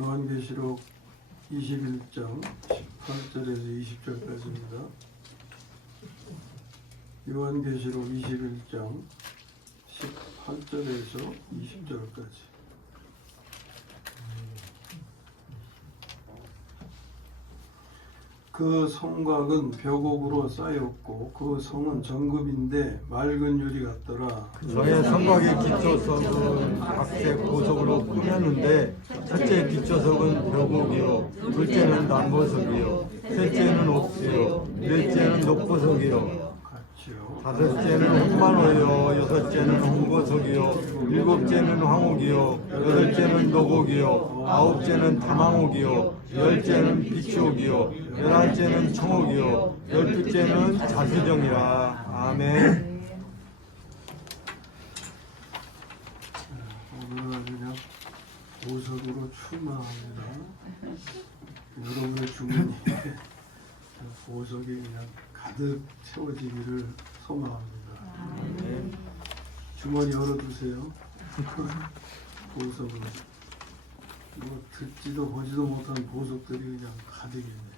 요한계시록 21장 18절에서 20절까지입니다. 요한계시록 21장 18절에서 20절까지. 그 성곽은 벽옥으로 쌓였고 그 성은 정금인데 맑은 유리 같더라. 저의 성곽의 기초석은 각색 보석으로 꾸몄는데 첫째 기초석은 벽옥이요, 둘째는 남보석이요, 셋째는 옥수요, 넷째는 녹보석이요, 다섯째는 홍만호요, 여섯째는 홍보석이요, 일곱째는 황옥이요, 여덟째는 녹옥이요, 아홉째는 다망옥이요, 열째는 비치옥이요, 열한째는 청옥이요, 열두째는 자수정이라. 아멘. 오늘은 그냥 보석으로 충만합니다. 여러분의 주머니에 보석이 그냥 가득 채워지기를 소망합니다. 주머니 열어두세요. 보석으로. 뭐 듣지도 보지도 못한 보석들이 그냥 가득이네.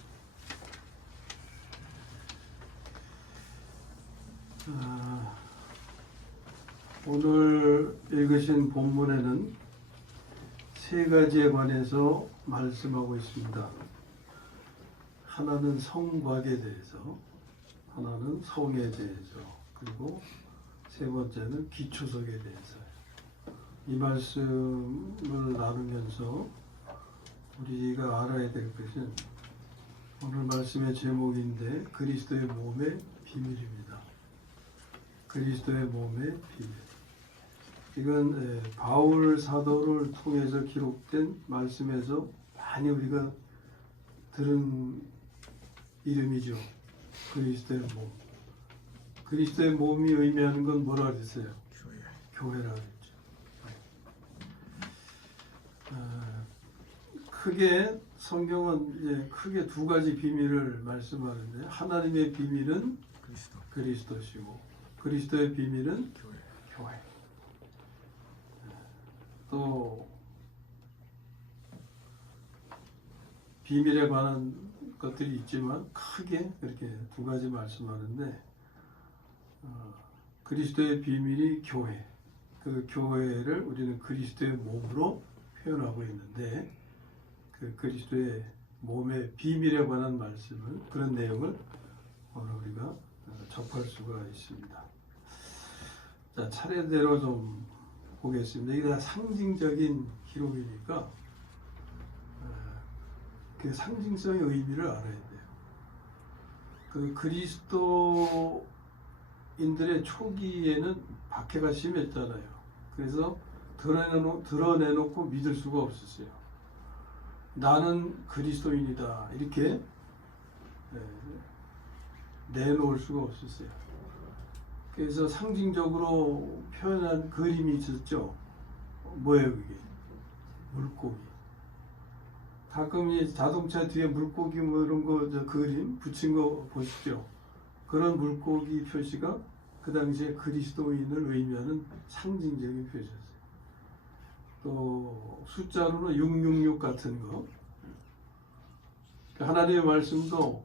오늘 읽으신 본문에는 세 가지에 관해서 말씀하고 있습니다. 하나는 성곽에 대해서, 하나는 성에 대해서, 그리고 세 번째는 기초석에 대해서. 이 말씀을 나누면서 우리가 알아야 될 것은 오늘 말씀의 제목인데 그리스도의 몸의 비밀입니다. 그리스도의 몸의 비밀. 이건 바울 사도를 통해서 기록된 말씀에서 많이 우리가 들은 이름이죠. 그리스도의 몸. 그리스도의 몸이 의미하는 건 뭐라 그랬어요? 교회라고 했죠. 크게 성경은 이제 크게 두 가지 비밀을 말씀하는데 하나님의 비밀은 그리스도시고 그리스도의 비밀은 교회. 또 비밀에 관한 것들이 있지만 크게 그렇게 두 가지 말씀하는데 그리스도의 비밀이 교회. 그 교회를 우리는 그리스도의 몸으로 표현하고 있는데 그 그리스도의 몸의 비밀에 관한 말씀을 그런 내용을 오늘 우리가 접할 수가 있습니다. 자, 차례대로 좀 보겠습니다. 이게 다 상징적인 기록이니까 그 상징성의 의미를 알아야 돼요. 그 그리스도인들의 초기에는 박해가 심했잖아요. 그래서 드러내놓고 믿을 수가 없었어요. 나는 그리스도인이다 이렇게 내놓을 수가 없었어요. 그래서 상징적으로 표현한 그림이 있었죠. 뭐예요 그게? 물고기. 가끔 이 자동차 뒤에 물고기 뭐 이런 거 그림 붙인 거 보시죠. 그런 물고기 표시가 그 당시에 그리스도인을 의미하는 상징적인 표시였어요. 또 숫자로는 666 같은 거. 하나님의 말씀도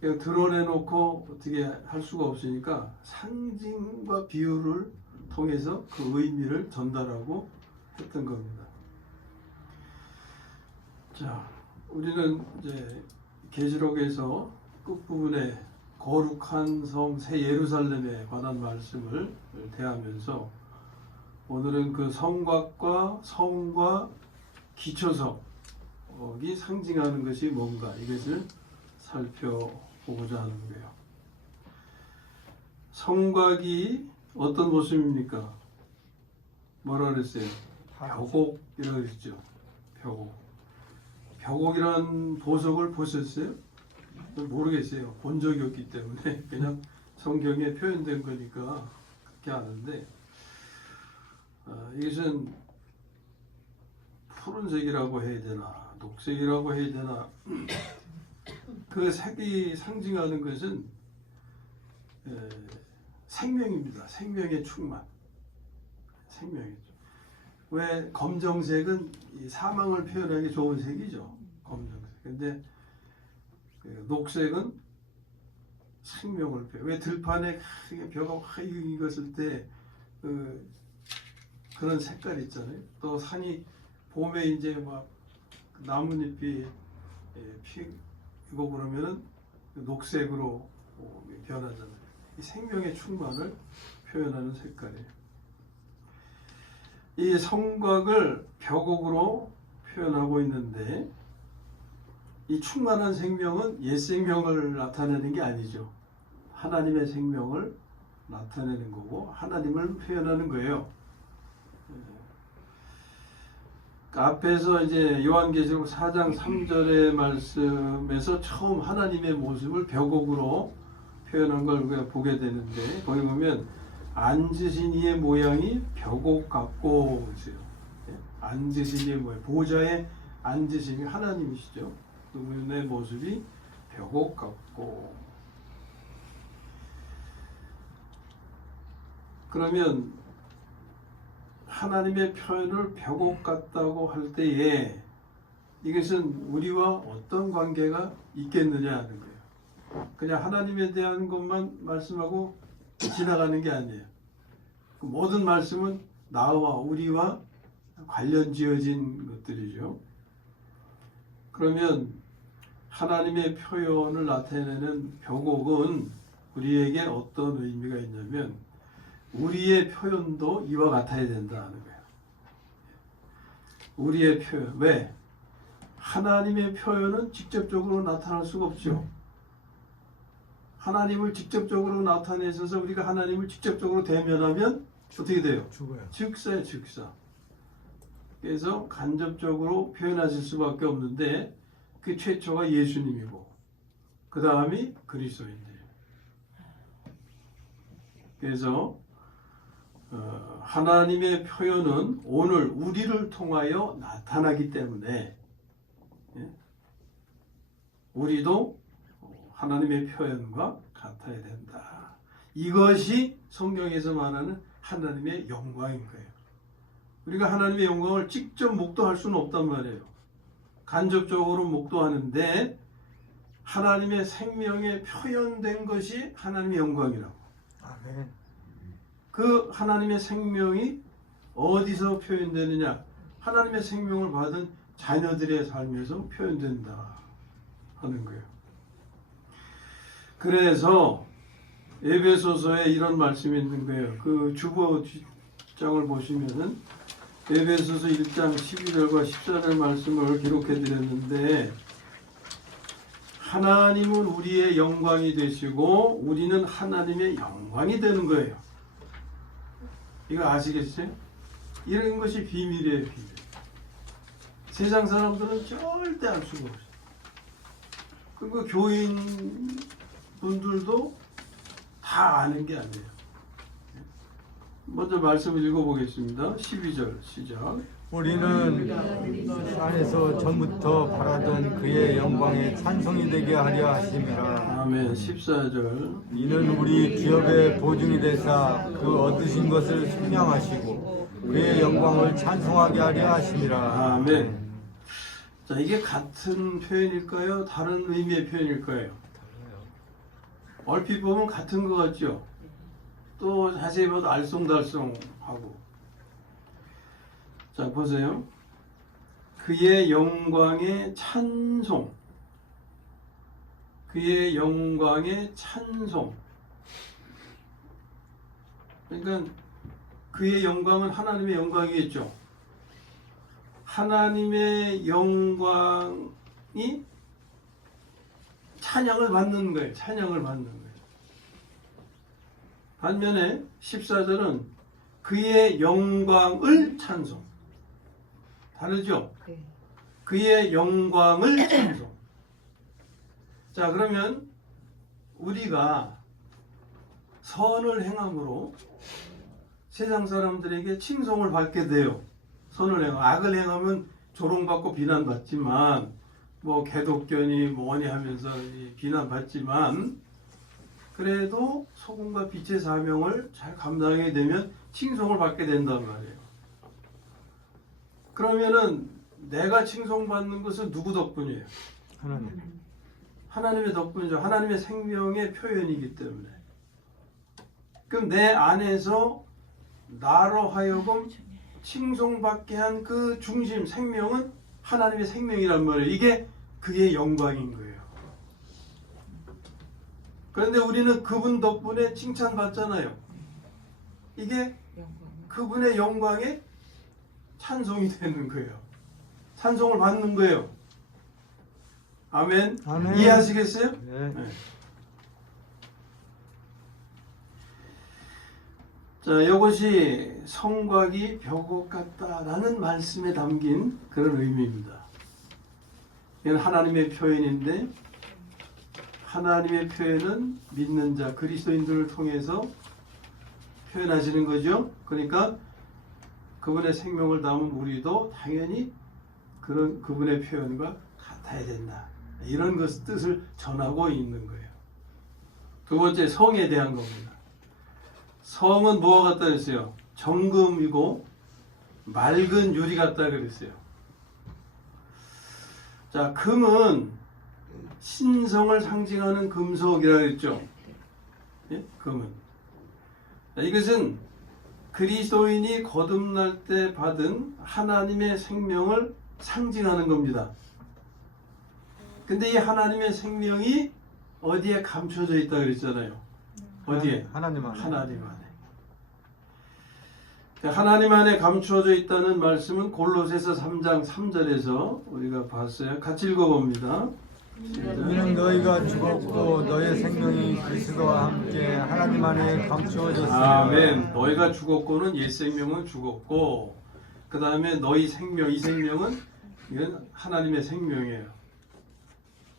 그냥 드러내놓고 어떻게 할 수가 없으니까 상징과 비유를 통해서 그 의미를 전달하고 했던 겁니다. 자, 우리는 이제 계시록에서 끝부분에 거룩한 성 새 예루살렘에 관한 말씀을 대하면서 오늘은 그 성곽과 성과 기초석이 상징하는 것이 뭔가 이것을 살펴보고자 하는 거예요. 성곽이 어떤 모습입니까? 뭐라 그랬어요? 벽옥이라고 그랬죠. 벽옥. 벽옥이라는 보석을 보셨어요? 모르겠어요. 본 적이 없기 때문에 그냥 성경에 표현된 거니까 그렇게 아는데 이것은 푸른색이라고 해야 되나 녹색이라고 해야 되나 그 색이 상징하는 것은 생명입니다. 생명의 충만. 생명이죠. 왜 검정색은 이 사망을 표현하기 좋은 색이죠. 검정색. 근데 그 녹색은 생명을 표현. 왜 들판에 벼가 확 익었을 때 그런 색깔 있잖아요. 또 산이 봄에 이제 막 나뭇잎이 피고 그러면은 녹색으로 변하잖아요. 이 생명의 충만을 표현하는 색깔이에요. 이 성곽을 벼곡으로 표현하고 있는데 이 충만한 생명은 옛 생명을 나타내는 게 아니죠. 하나님의 생명을 나타내는 거고 하나님을 표현하는 거예요. 앞에서 이제 요한계시록 4장 3절의 말씀에서 처음 하나님의 모습을 벼곡으로 표현한 걸 우리가 보게 되는데 거기 보면 앉으신 이의 모양이 벼곡 같고 있어요. 앉으신 이의 모양, 보좌에 앉으심이 하나님이시죠. 그분의 모습이 벼곡 같고. 그러면 하나님의 표현을 벼곡 같다고 할 때에 이것은 우리와 어떤 관계가 있겠느냐 하는 거예요. 그냥 하나님에 대한 것만 말씀하고 지나가는 게 아니에요. 그 모든 말씀은 나와 우리와 관련 지어진 것들이죠. 그러면 하나님의 표현을 나타내는 벼곡은 우리에게 어떤 의미가 있냐면 우리의 표현도 이와 같아야 된다는 거예요. 우리의 표현. 왜? 하나님의 표현은 직접적으로 나타날 수가 없죠. 하나님을 직접적으로 나타내셔서 우리가 하나님을 직접적으로 대면하면 어떻게 돼요? 죽어요. 즉사예요, 즉사. 그래서 간접적으로 표현하실 수밖에 없는데 그 최초가 예수님이고 그 다음이 그리스도인들이에요. 그래서 하나님의 표현은 오늘 우리를 통하여 나타나기 때문에 우리도 하나님의 표현과 같아야 된다. 이것이 성경에서 말하는 하나님의 영광인 거예요. 우리가 하나님의 영광을 직접 목도할 수는 없단 말이에요. 간접적으로 목도하는데 하나님의 생명에 표현된 것이 하나님의 영광이라고. 아멘. 그 하나님의 생명이 어디서 표현되느냐? 하나님의 생명을 받은 자녀들의 삶에서 표현된다 하는 거예요. 그래서 에베소서에 이런 말씀이 있는 거예요. 그 주보 뒷장을 보시면은 에베소서 1장 12절과 14절 말씀을 기록해 드렸는데 하나님은 우리의 영광이 되시고 우리는 하나님의 영광이 되는 거예요. 이거 아시겠어요? 이런 것이 비밀이에요, 비밀. 세상 사람들은 절대 알 수가 없어요. 그리고 교인 분들도 다 아는 게 아니에요. 먼저 말씀을 읽어보겠습니다. 12절 시작. 우리는 산에서 전부터 바라던 그의 영광에 찬송이 되게 하려 하심이라. 아멘. 14절. 이는 우리 기업의 보증이 되사 그 얻으신 것을 증명하시고 그의 영광을 찬송하게 하려 하심이라. 아멘. 자, 이게 같은 표현일까요? 다른 의미의 표현일까요? 얼핏 보면 같은 것 같죠? 또 자세히 봐도 알쏭달쏭하고. 자, 보세요. 그의 영광의 찬송. 그의 영광의 찬송. 그러니까 그의 영광은 하나님의 영광이겠죠. 하나님의 영광이 찬양을 받는 거예요. 찬양을 받는 거예요. 반면에 14절은 그의 영광을 찬송. 다르죠? 그의 영광을 찬송. 자, 그러면 우리가 선을 행함으로 세상 사람들에게 칭송을 받게 돼요. 선을 행함. 악을 행하면 조롱받고 비난받지만 뭐 개독견이 뭐니 하면서 비난받지만 그래도 소금과 빛의 사명을 잘 감당하게 되면 칭송을 받게 된단 말이에요. 그러면은 내가 칭송받는 것은 누구 덕분이에요? 하나님. 하나님의 덕분이죠. 하나님의 생명의 표현이기 때문에. 그럼 내 안에서 나로 하여금 칭송받게 한 그 중심 생명은 하나님의 생명이란 말이에요. 이게 그의 영광인 거예요. 그런데 우리는 그분 덕분에 칭찬받잖아요. 이게 그분의 영광에 찬송이 되는 거예요. 찬송을 받는 거예요. 아멘. 아멘. 이해하시겠어요? 네. 네. 자, 이것이 성곽이 벽옥 같다라는 말씀에 담긴 그런 의미입니다. 이건 하나님의 표현인데 하나님의 표현은 믿는 자, 그리스도인들을 통해서 표현하시는 거죠. 그러니까 그분의 생명을 담은 우리도 당연히 그런 그분의 표현과 같아야 된다. 이런 것 뜻을 전하고 있는 거예요. 두 번째, 성에 대한 겁니다. 성은 뭐와 같다 그랬어요? 정금이고 맑은 유리 같다 그랬어요. 자, 금은 신성을 상징하는 금속이라 그랬죠. 예? 금은. 자, 이것은 그리스도인이 거듭날 때 받은 하나님의 생명을 상징하는 겁니다. 근데 이 하나님의 생명이 어디에 감춰져 있다 그랬잖아요. 어디에? 하나님 안에. 하나님 안에. 하나님 안에 감추어져 있다는 말씀은 골로새서 3장 3절에서 우리가 봤어요. 같이 읽어봅니다. 이는 너희가 죽었고 너의 생명이 그리스도와 함께 하나님 안에 감추어졌으며. 아멘. 너희가 죽었고는 옛 생명은 죽었고 그 다음에 너희 생명, 이 생명은 이건 하나님의 생명이에요.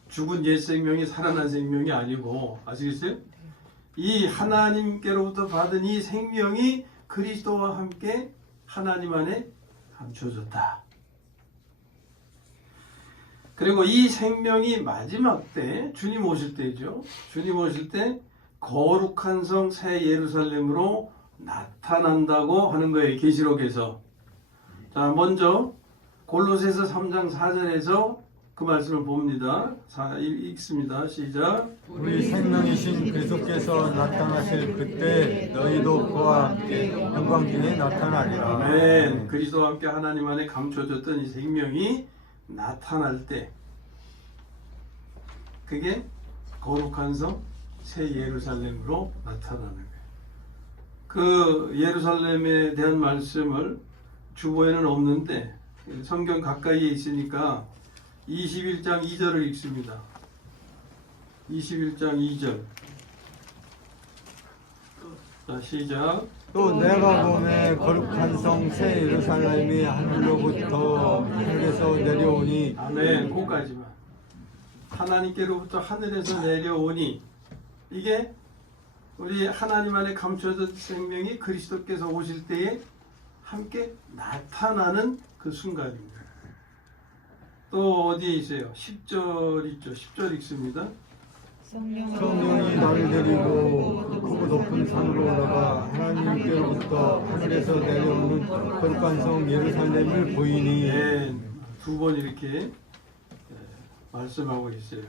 죽은 옛 생명이 살아난 생명이 아니고 아시겠어요? 이 하나님께로부터 받은 이 생명이 그리스도와 함께 하나님 안에 감춰졌다. 그리고 이 생명이 마지막 때 주님 오실 때죠. 주님 오실 때 거룩한 성 새 예루살렘으로 나타난다고 하는 거예요. 계시록에서. 자, 먼저 골로새서 3장 4절에서 그 말씀을 봅니다. 읽습니다. 시작. 우리 생명이신 그리스도께서 나타나실 그때 너희도 그와 함께 영광 중에 나타나리라. 아멘. 그리스도와 함께 하나님 안에 감춰졌던 이 생명이 나타날 때 그게 거룩한 성 새 예루살렘으로 나타나는 거예요. 그 예루살렘에 대한 말씀을 주보에는 없는데 성경 가까이에 있으니까 21장 2절을 읽습니다. 21장 2절. 자, 시작. 또 내가 보매 거룩한 성 새 예루살렘이 하늘로부터 하늘에서 내려오니. 아멘. 거기까지만. 하나님께로부터 하늘에서 내려오니 이게 우리 하나님 안에 감춰진 생명이 그리스도께서 오실 때에 함께 나타나는 그 순간입니다. 또 어디에 있어요? 10절 있죠. 10절 읽습니다. 성령이 나를 데리고 크고 높은 산으로 올라가 하나님께로부터 하늘에서 내려오는 거룩한 성 예루살렘을 보이니. 네, 두 번 이렇게 말씀하고 있어요.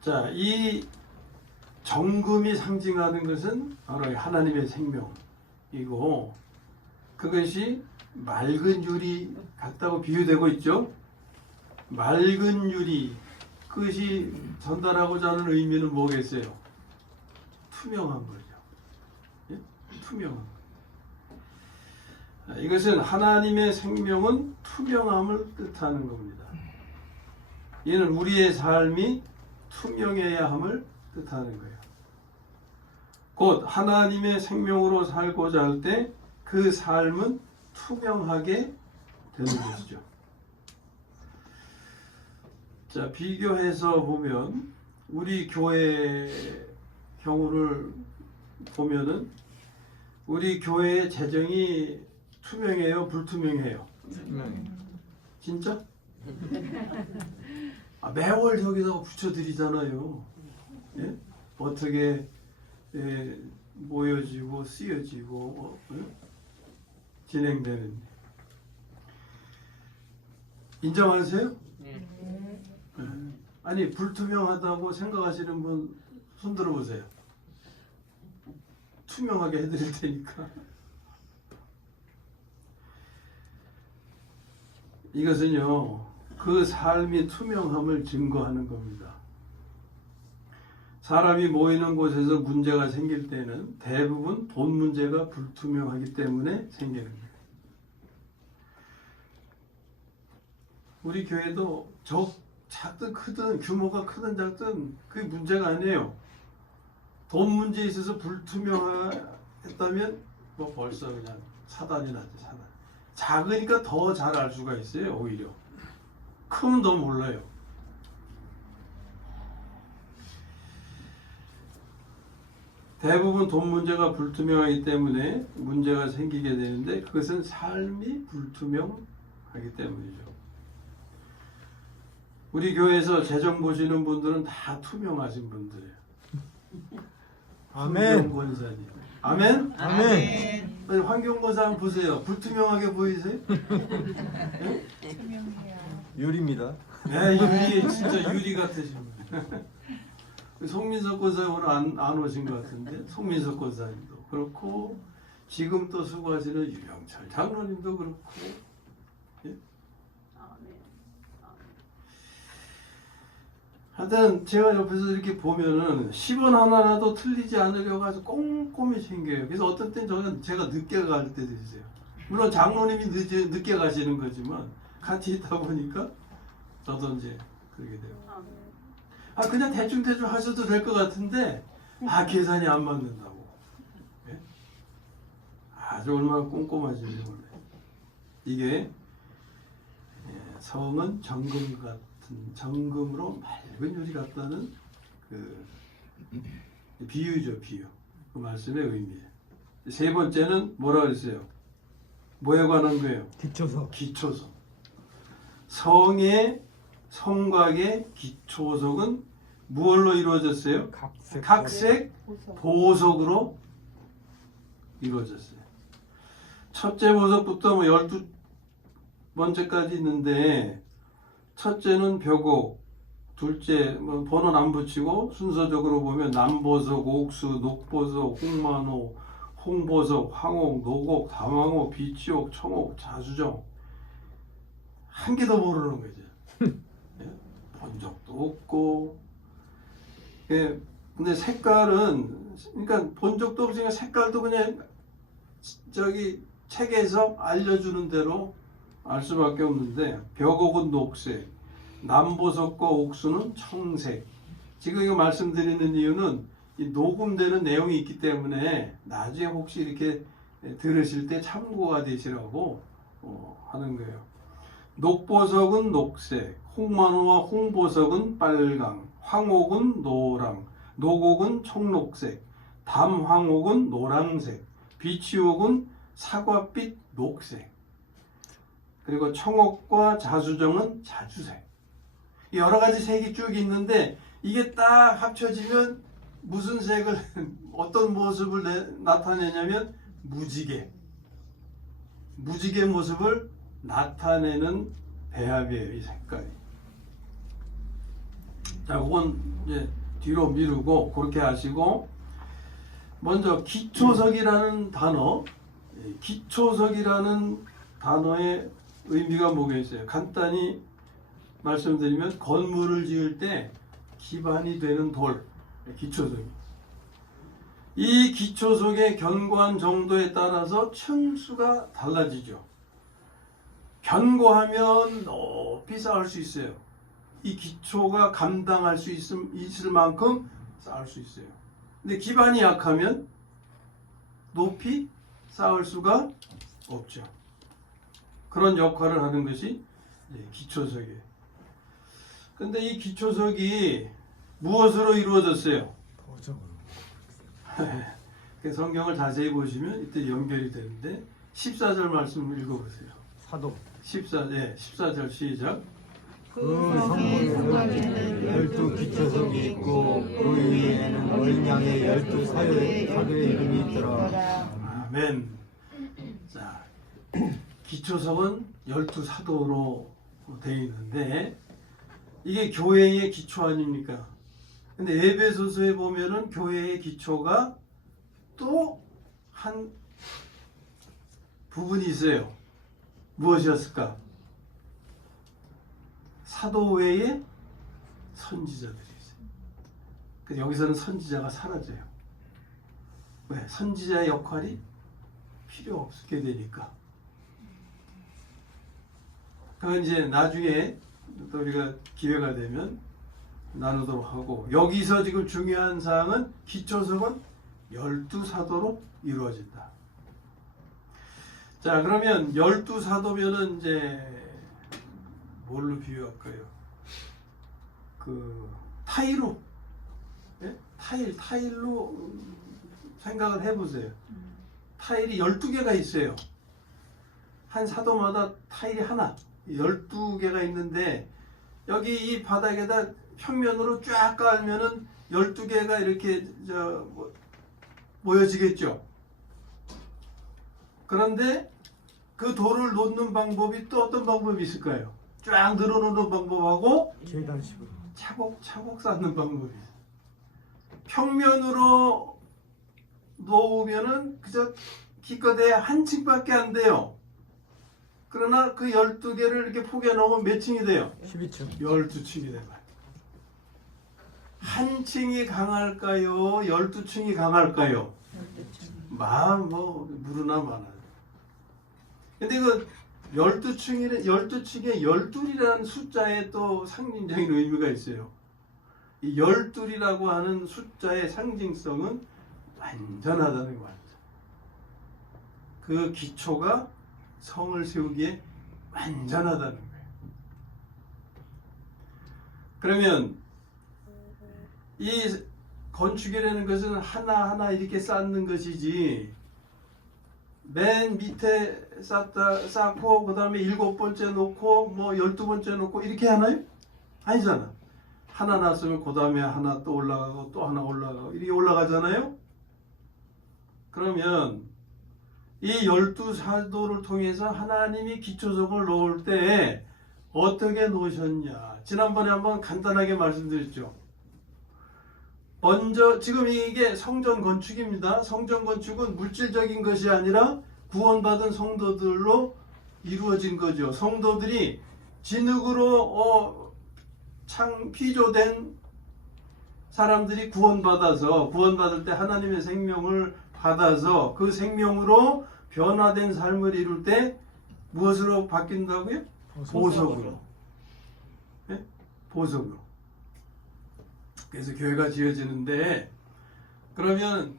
자, 이 정금이 상징하는 것은 바로 하나님의 생명이고 그것이 맑은 유리 같다고 비유되고 있죠. 맑은 유리, 그것이 전달하고자 하는 의미는 뭐겠어요? 투명한 거죠. 예? 투명한 거. 이것은 하나님의 생명은 투명함을 뜻하는 겁니다. 이는 우리의 삶이 투명해야 함을 뜻하는 거예요. 곧 하나님의 생명으로 살고자 할 때 그 삶은 투명하게 되는 것이죠. 자, 비교해서 보면 우리 교회 경우를 보면은 우리 교회의 재정이 투명해요, 불투명해요? 진짜? 매월 저기다가 붙여드리잖아요. 예? 어떻게 모여지고 쓰여지고 진행되는. 인정하세요? 네. 아니 불투명하다고 생각하시는 분 손 들어보세요. 투명하게 해드릴 테니까. 이것은요, 그 삶이 투명함을 증거하는 겁니다. 사람이 모이는 곳에서 문제가 생길 때는 대부분 돈 문제가 불투명하기 때문에 생기는 거예요. 우리 교회도 작든 크든 규모가 크든 작든 그게 문제가 아니에요. 돈 문제에 있어서 불투명했다면 뭐 벌써 그냥 사단이 나지, 사단. 작으니까 더 잘 알 수가 있어요. 오히려 크면 더 몰라요. 대부분 돈 문제가 불투명하기 때문에 문제가 생기게 되는데 그것은 삶이 불투명하기 때문이죠. 우리 교회에서 재정 보시는 분들은 다 투명하신 분들이에요. 아멘. 환경권사님. 아멘? 아멘. 아니, 환경권사 한번 보세요. 불투명하게 보이세요? 유리입니다. 네, 유리, 진짜 유리 같으신 분. 송민석 권사 오늘 안 오신 것 같은데, 송민석 권사님도 그렇고, 지금 또 수고하시는 유영철 장로님도 그렇고, 예? 하여튼 제가 옆에서 이렇게 보면은 10원 하나라도 틀리지 않으려고 아주 꼼꼼히 챙겨요. 그래서 어떤 때는 저는 제가 늦게 갈 때도 있어요. 물론 장로님이 늦게 가시는 거지만 같이 있다 보니까 저도 이제 그러게 돼요. 그냥 대충 하셔도 될 것 같은데 계산이 안 맞는다고. 예? 아주 얼마나 꼼꼼하신지 몰라요. 이게 성은 정금 같은 정금으로 맑은 유리 같다는 그 비유죠, 비유. 그 말씀의 의미예요. 세 번째는 뭐라 그랬어요? 뭐에 관한 거예요? 기초서. 기초석. 성곽의 기초석은 무엇로 이루어졌어요? 각색 보석으로 이루어졌어요. 첫째 보석부터 12번째까지 있는데 첫째는 벽옥, 둘째 번호는 안 붙이고 순서적으로 보면 남보석, 옥수, 녹보석, 홍만호, 홍보석, 황옥, 노곡, 담황옥, 비치옥, 청옥, 자수정. 한 개 더 모르는 거죠. 예? 본 적도 없고. 예, 근데 색깔은 그러니까 본 적도 없으니까 색깔도 그냥 저기 책에서 알려주는 대로 알 수밖에 없는데 벽옥은 녹색, 남보석과 옥수는 청색. 지금 이거 말씀드리는 이유는 이 녹음되는 내용이 있기 때문에 나중에 혹시 이렇게 들으실 때 참고가 되시라고 하는 거예요. 녹보석은 녹색, 홍만호와 홍보석은 빨강, 황옥은 노랑, 노곡은 청록색, 담황옥은 노랑색, 비치옥은 사과빛 녹색. 그리고 청옥과 자수정은 자주색. 여러 가지 색이 쭉 있는데 이게 딱 합쳐지면 무슨 색을 어떤 모습을 나타내냐면 무지개 모습을 나타내는 배합이에요. 이 색깔이. 자, 그건 이제 뒤로 미루고 그렇게 하시고 먼저 기초석이라는 단어, 기초석이라는 단어의 의미가 뭐겠어요? 간단히 말씀드리면 건물을 지을 때 기반이 되는 돌, 기초석. 이 기초석의 견고한 정도에 따라서 층수가 달라지죠. 견고하면 높이 쌓을 수 있어요. 이 기초가 감당할 수 있을 만큼 쌓을 수 있어요. 근데 기반이 약하면 높이 쌓을 수가 없죠. 그런 역할을 하는 것이 기초석이에요. 근데 이 기초석이 무엇으로 이루어졌어요? 성경을 자세히 보시면 이때 연결이 되는데 14절 말씀을 읽어보세요. 사도. 14절 시작. 그 성문에는 12 기초석이 있고 그 위에는 어린 양의 12 사도의 이름이 있더라. 아멘. 자, 기초석은 12 사도로 되어 있는데 이게 교회의 기초 아닙니까? 근데 에베소서에 보면은 교회의 기초가 또 한 부분이 있어요. 무엇이었을까? 사도 외에 선지자들이 있어요. 근데 여기서는 선지자가 사라져요. 왜? 선지자의 역할이 필요 없게 되니까. 그건 이제 나중에 또 우리가 기회가 되면 나누도록 하고, 여기서 지금 중요한 사항은 기초석은 12사도로 이루어진다. 자, 그러면 12사도면은 이제 뭘로 비유할까요? 그 타일로, 예? 타일로 생각을 해보세요. 타일이 12개가 있어요. 한 사도마다 타일이 하나, 12개가 있는데 여기 이 바닥에다 평면으로 쫙 깔면은 12개가 이렇게 모여지겠죠. 그런데 그 돌을 놓는 방법이 또 어떤 방법이 있을까요? 쫙 늘어놓는 방법하고 계단식으로 차곡차곡 쌓는 방법이 있어요. 평면으로 놓으면은 그저 기껏해야 한 층밖에 안 돼요. 그러나 그 12개를 이렇게 포개 놓으면 몇 층이 돼요? 12층 12층이 돼요. 한 층이 강할까요? 12층이 강할까요? 무르나 많아요. 근데 그 12층에 12이라는 숫자에 또 상징적인 의미가 있어요. 이 12이라고 하는 숫자의 상징성은 완전하다는 거죠. 그 기초가 성을 세우기에 완전하다는 거예요. 그러면 이 건축이라는 것은 하나하나 이렇게 쌓는 것이지, 맨 밑에 쌓고 그 다음에 7번째 놓고 12번째 놓고 이렇게 하나요? 아니잖아. 하나 놨으면 그 다음에 하나 또 올라가고 또 하나 올라가고 이렇게 올라가잖아요. 그러면 이 12사도를 통해서 하나님이 기초석을 놓을 때 어떻게 놓으셨냐? 지난번에 한번 간단하게 말씀드렸죠. 먼저 지금 이게 성전 건축입니다. 성전 건축은 물질적인 것이 아니라 구원받은 성도들로 이루어진 거죠. 성도들이 진흙으로 피조된 사람들이 구원받을 때 하나님의 생명을 받아서 그 생명으로 변화된 삶을 이룰 때 무엇으로 바뀐다고요? 보석으로. 네? 보석으로. 그래서 교회가 지어지는데, 그러면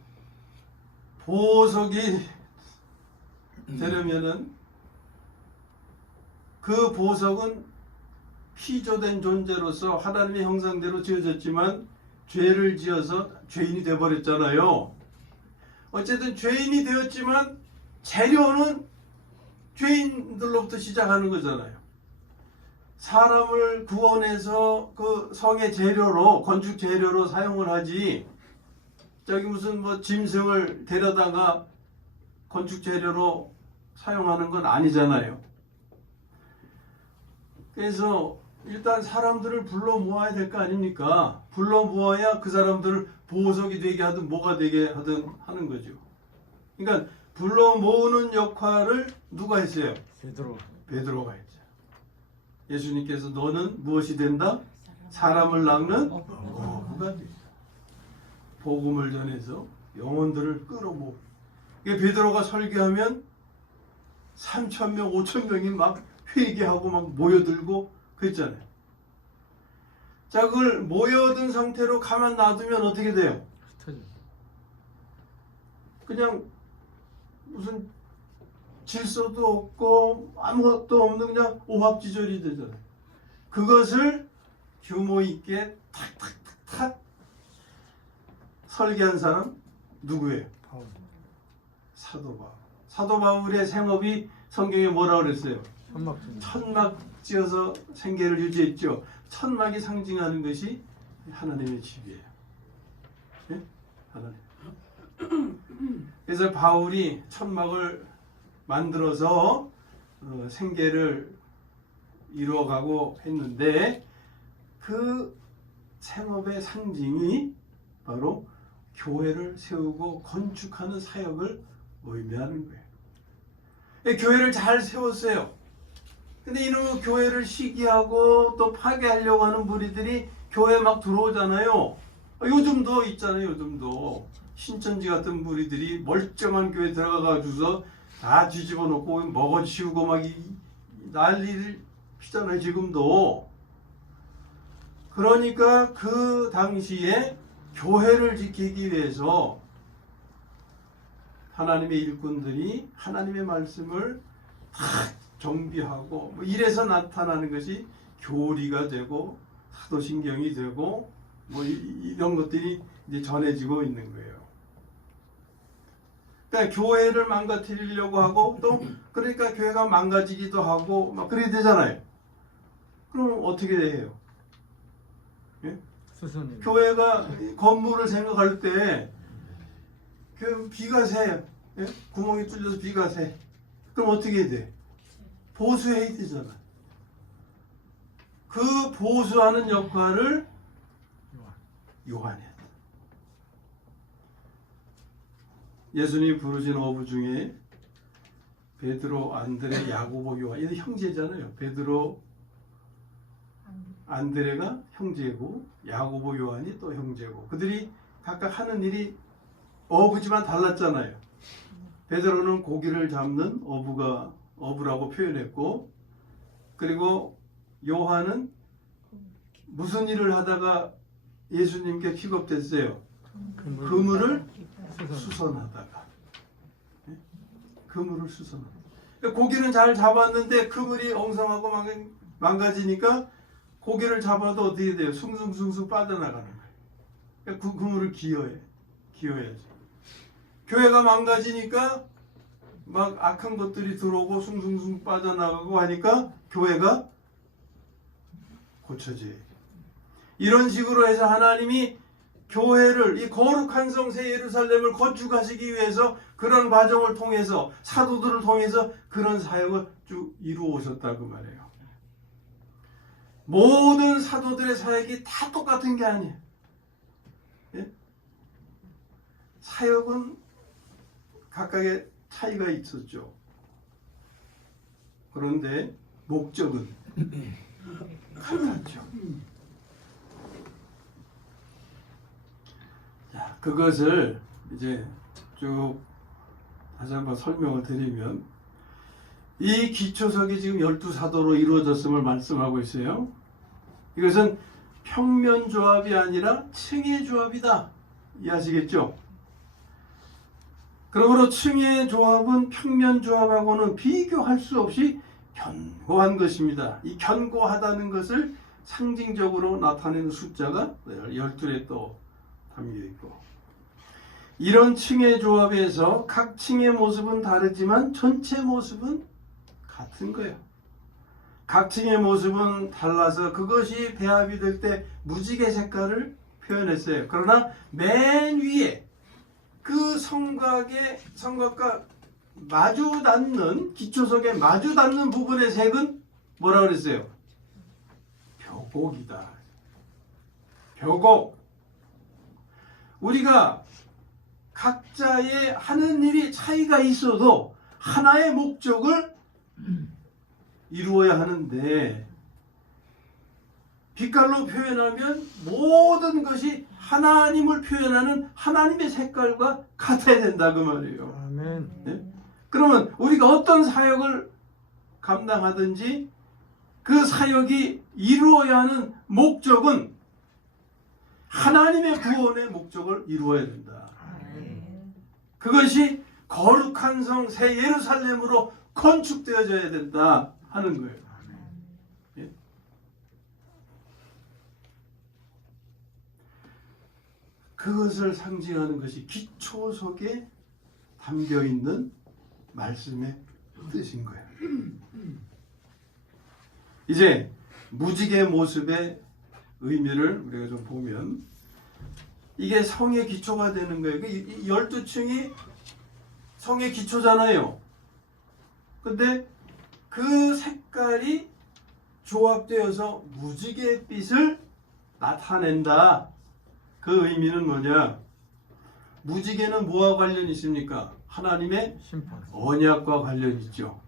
보석이 되려면은 그 보석은 피조된 존재로서 하나님의 형상대로 지어졌지만 죄를 지어서 죄인이 되어버렸잖아요. 어쨌든 죄인이 되었지만 재료는 죄인들로부터 시작하는 거잖아요. 사람을 구원해서 그 성의 재료로, 건축 재료로 사용을 하지, 저기 무슨 짐승을 데려다가 건축 재료로 사용하는 건 아니잖아요. 그래서 일단 사람들을 불러 모아야 될 거 아닙니까? 불러 모아야 그 사람들을 보석이 되게 하든 뭐가 되게 하든 하는 거죠. 그러니까 불러 모으는 역할을 누가 했어요? 베드로가 했죠. 예수님께서 너는 무엇이 된다? 사람을 낚는 어부가 된다. 복음을 전해서 영혼들을 끌어모으고. 베드로가 설교하면 3,000명, 5,000명이 막 회개하고 막 모여들고 그랬잖아요. 자, 그걸 모여든 상태로 가만 놔두면 어떻게 돼요? 그냥 무슨 질서도 없고 아무것도 없는 그냥 오합지졸이 되잖아요. 그것을 규모 있게 탁탁탁탁 설계한 사람 누구예요? 사도 바울. 사도 바울의 생업이 성경에 뭐라고 그랬어요? 천막 지어서 생계를 유지했죠. 천막이 상징하는 것이 하나님의 집이에요. 네? 하나님. 그래서 바울이 천막을 만들어서 생계를 이루어가고 했는데 그 생업의 상징이 바로 교회를 세우고 건축하는 사역을 의미하는 거예요. 교회를 잘 세웠어요. 근데 이놈의 교회를 시기하고 또 파괴하려고 하는 무리들이 교회에 막 들어오잖아요. 요즘도 있잖아요. 요즘도 신천지 같은 무리들이 멀쩡한 교회 들어가가지고서 다 뒤집어 놓고 먹어치우고 막 난리를 피잖아요. 지금도. 그러니까 그 당시에 교회를 지키기 위해서 하나님의 일꾼들이 하나님의 말씀을 다 정비하고 뭐 이래서 나타나는 것이 교리가 되고 사도신경이 되고 뭐 이런 것들이 이제 전해지고 있는 거예요. 그러니까 교회를 망가뜨리려고 하고 또 그러니까 교회가 망가지기도 하고 막 그래야 되잖아요. 그럼 어떻게 해요? 예? 수선이. 교회가 건물을 생각할 때 비가 새, 예? 구멍이 뚫려서 비가 새. 그럼 어떻게 돼? 보수해야 되잖아. 그 보수하는 역할을 요한이 했다. 예수님이 부르신 어부 중에 베드로, 안드레, 야고보, 요한 이들 형제잖아요. 베드로, 안드레가 형제고 야고보, 요한이 또 형제고 그들이 각각 하는 일이 어부지만 달랐잖아요. 베드로는 고기를 잡는 어부라고 표현했고 그리고 요한은 무슨 일을 하다가 예수님께 픽업됐어요. 그물을 수선하다가. 그물을 수선하다가. 고기는 잘 잡았는데 그물이 엉성하고 망가지니까 고기를 잡아도 어떻게 돼요? 숭숭숭숭 빠져나가는 거예요. 그 그물을 기어야지. 교회가 망가지니까 막 악한 것들이 들어오고 숭숭숭 빠져나가고 하니까 교회가 고쳐져요. 이런 식으로 해서 하나님이 교회를 이 거룩한 성새 예루살렘을 건축하시기 위해서 그런 과정을 통해서 사도들을 통해서 그런 사역을 쭉 이루어 오셨다고 말해요. 모든 사도들의 사역이 다 똑같은 게 아니에요. 예? 사역은 각각의 차이가 있었죠. 그런데 목적은 같았죠. 자, 그것을 이제 쭉 다시 한번 설명을 드리면 이 기초석이 지금 12사도로 이루어졌음을 말씀하고 있어요. 이것은 평면조합이 아니라 층의조합이다. 이해하시겠죠? 그러므로 층의조합은 평면조합하고는 비교할 수 없이 견고한 것입니다. 이 견고하다는 것을 상징적으로 나타내는 숫자가 12에 또 담겨 있고 이런 층의 조합에서 각 층의 모습은 다르지만 전체 모습은 같은 거예요. 각 층의 모습은 달라서 그것이 배합이 될 때 무지개 색깔을 표현했어요. 그러나 맨 위에 그 성곽과 마주 닿는 기초석에 마주 닿는 부분의 색은 뭐라 그랬어요? 벼곡이다. 벼곡. 우리가 각자의 하는 일이 차이가 있어도 하나의 목적을 이루어야 하는데 빛깔로 표현하면 모든 것이 하나님을 표현하는 하나님의 색깔과 같아야 된다 그 말이에요. 아멘. 네? 그러면 우리가 어떤 사역을 감당하든지 그 사역이 이루어야 하는 목적은 하나님의 구원의 목적을 이루어야 된다. 그것이 거룩한 성 새 예루살렘으로 건축되어져야 된다 하는 거예요. 예? 그것을 상징하는 것이 기초석에 담겨 있는 말씀의 뜻인 거예요. 이제 무지개 모습의 의미를 우리가 좀 보면 이게 성의 기초가 되는 거예요. 12층이 성의 기초잖아요. 근데 그 색깔이 조합되어서 무지개의 빛을 나타낸다. 그 의미는 뭐냐? 무지개는 뭐와 관련이 있습니까? 하나님의 심판. 언약과 관련이 있죠.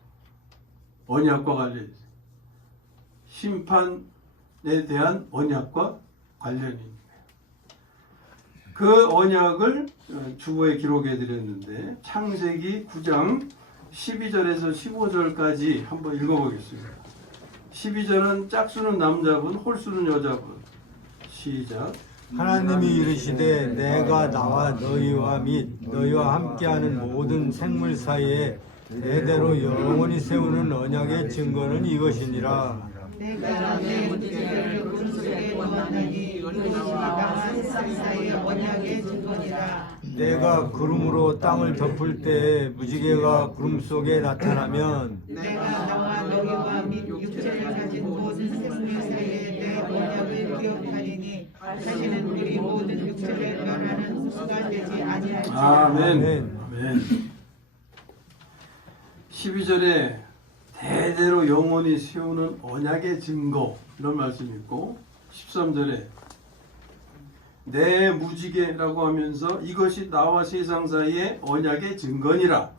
언약과 관련이 있어요. 심판에 대한 언약과 관련이 있는 거예요. 그 언약을 주보에 기록해 드렸는데 창세기 9장 12절에서 15절까지 한번 읽어보겠습니다. 12절은 짝수는 남자분, 홀수는 여자분. 시작. 하나님이 이르시되 내가 나와 너희와 및 너희와 함께하는 모든 생물 사이에 대대로 영원히 세우는 언약의 증거는 이것이니라. 내가 내 무지개를 구름 속에 보았나니 이것이 나와 세상 사이의 언약의 증거니라. 내가 구름으로 땅을 덮을 때에 무지개가 구름 속에 나타나면 내가 나와 너희와 및 육체를 가진 모든 생물 사이에 내 언약을 기억하리니 다시는 우리 모든 육체를 멸하는 홍수가 되지 아니할지라. 아멘. 아멘. 12절에 대대로 영원히 세우는 언약의 증거 이런 말씀이 있고 13절에 내 무지개라고 하면서 이것이 나와 세상 사이의 언약의 증거니라.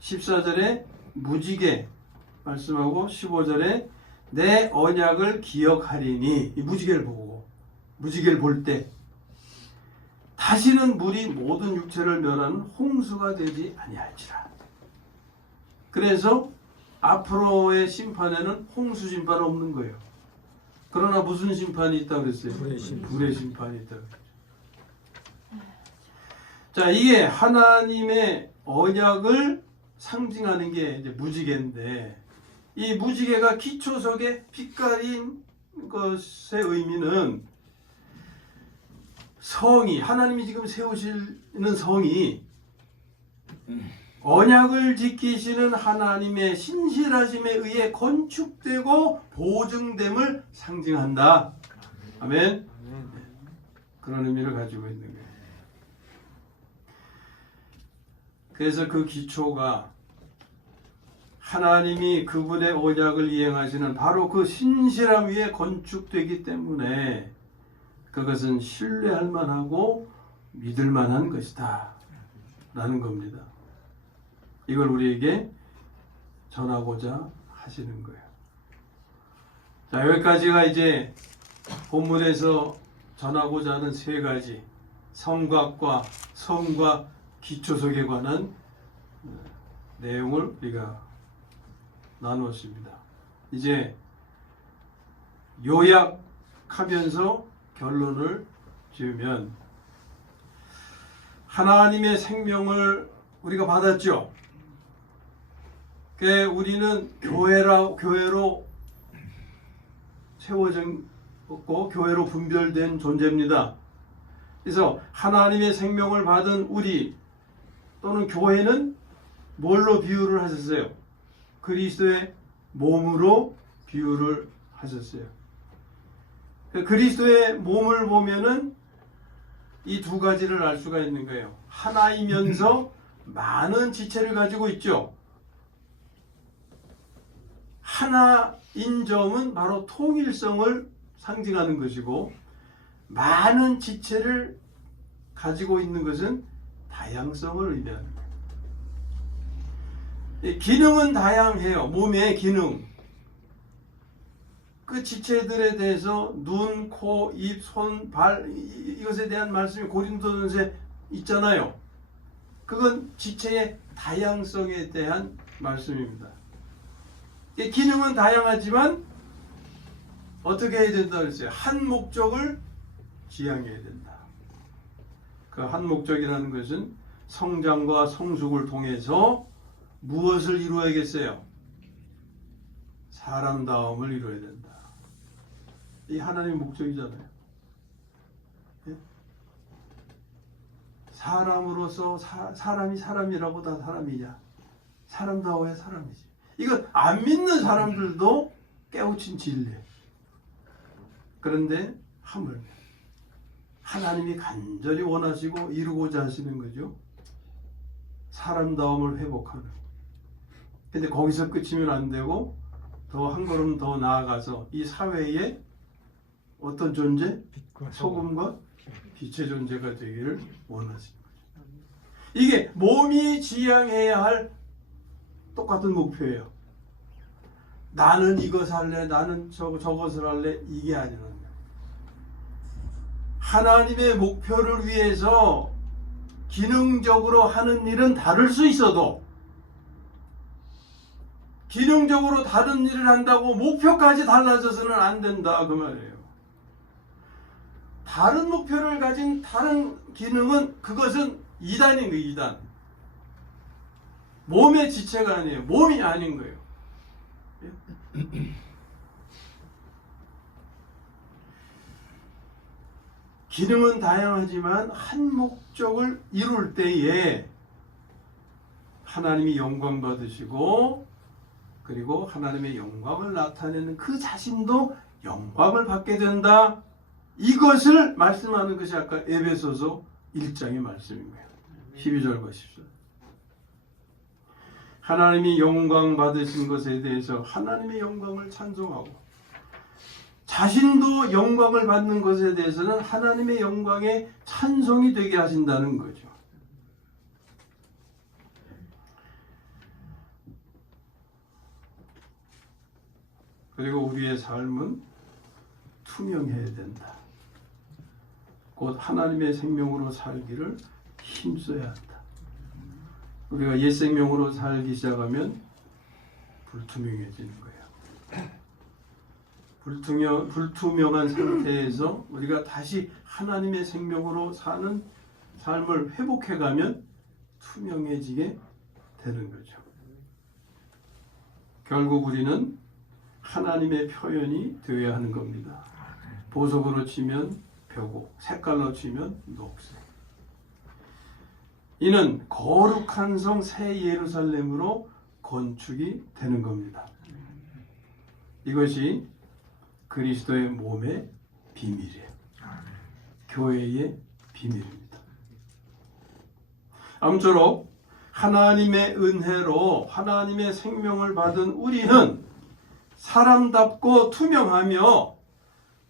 14절에 무지개 말씀하고 15절에 내 언약을 기억하리니 이 무지개를 보고 무지개를 볼 때 다시는 물이 모든 육체를 멸하는 홍수가 되지 아니할지라. 그래서 앞으로의 심판에는 홍수 심판 없는 거예요. 그러나 무슨 심판이 있다고 그랬어요? 불의 심판이 있다고 그랬죠. 자, 이게 하나님의 언약을 상징하는 게 이제 무지개인데 이 무지개가 기초석에 빛깔인 것의 의미는 성이 하나님이 지금 세우시는 성이 언약을 지키시는 하나님의 신실하심에 의해 건축되고 보증됨을 상징한다. 아멘. 그런 의미를 가지고 있는 거예요. 그래서 그 기초가 하나님이 그분의 언약을 이행하시는 바로 그 신실함 위에 건축되기 때문에 그것은 신뢰할 만하고 믿을 만한 것이다 라는 겁니다. 이걸 우리에게 전하고자 하시는 거예요. 자, 여기까지가 이제 본문에서 전하고자 하는 세 가지 성곽과 성과 기초석에 관한 내용을 우리가 나누었습니다. 이제 요약하면서 결론을 지으면 하나님의 생명을 우리가 받았죠. 우리는 교회로 세워졌고 교회로 분별된 존재입니다. 그래서 하나님의 생명을 받은 우리 또는 교회는 뭘로 비유를 하셨어요? 그리스도의 몸으로 비유를 하셨어요. 그리스도의 몸을 보면은 이 두 가지를 알 수가 있는 거예요. 하나이면서 많은 지체를 가지고 있죠. 하나인 점은 바로 통일성을 상징하는 것이고 많은 지체를 가지고 있는 것은 다양성을 의미하는 거예요. 기능은 다양해요. 몸의 기능. 그 지체들에 대해서 눈, 코, 입, 손, 발 이것에 대한 말씀이 고린도전서에 있잖아요. 그건 지체의 다양성에 대한 말씀입니다. 기능은 다양하지만 어떻게 해야 된다 그랬어요? 한 목적을 지향해야 된다. 그 한 목적이라는 것은 성장과 성숙을 통해서 무엇을 이루어야겠어요? 사람다움을 이루어야 된다. 이 하나님의 목적이잖아요. 예? 사람으로서 사람이 사람이라고 다 사람이냐? 사람다워야 사람이지. 이거 안 믿는 사람들도 깨우친 진리. 그런데 하물며 하나님이 간절히 원하시고 이루고자 하시는 거죠. 사람다움을 회복하는. 근데 거기서 끝이면 안 되고 더 한 걸음 더 나아가서 이 사회에 어떤 존재? 빛과 소금과 빛의 존재가 되기를 원하시는 거죠. 이게 몸이 지향해야 할 똑같은 목표예요. 나는 이것 할래, 나는 저것을 할래, 이게 아니라 하나님의 목표를 위해서 기능적으로 하는 일은 다를 수 있어도 기능적으로 다른 일을 한다고 목표까지 달라져서는 안 된다 그 말이에요. 다른 목표를 가진 다른 기능은 그것은 이단인 거예요. 이단. 몸의 지체가 아니에요. 몸이 아닌 거예요. 기능은 다양하지만 한 목적을 이룰 때에 하나님이 영광 받으시고 그리고 하나님의 영광을 나타내는 그 자신도 영광을 받게 된다. 이것을 말씀하는 것이 아까 에베소서 1장의 말씀인 거예요. 12절 보십시오. 하나님이 영광 받으신 것에 대해서 하나님의 영광을 찬송하고 자신도 영광을 받는 것에 대해서는 하나님의 영광에 찬송이 되게 하신다는 거죠. 그리고 우리의 삶은 투명해야 된다. 곧 하나님의 생명으로 살기를 힘써야 한다. 우리가 옛 생명으로 살기 시작하면 불투명해지는 거예요. 불투명한 상태에서 우리가 다시 하나님의 생명으로 사는 삶을 회복해가면 투명해지게 되는 거죠. 결국 우리는 하나님의 표현이 되어야 하는 겁니다. 보석으로 치면 벼고 색깔로 치면 녹색. 이는 거룩한 성 새 예루살렘으로 건축이 되는 겁니다. 이것이 그리스도의 몸의 비밀이에요. 교회의 비밀입니다. 아무쪼록 하나님의 은혜로 하나님의 생명을 받은 우리는 사람답고 투명하며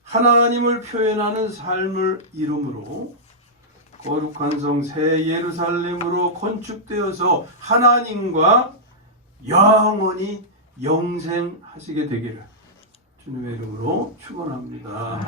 하나님을 표현하는 삶을 이루므로 거룩한 성 새 예루살렘으로 건축되어서 하나님과 영원히 영생하시게 되기를 주님의 이름으로 축원합니다.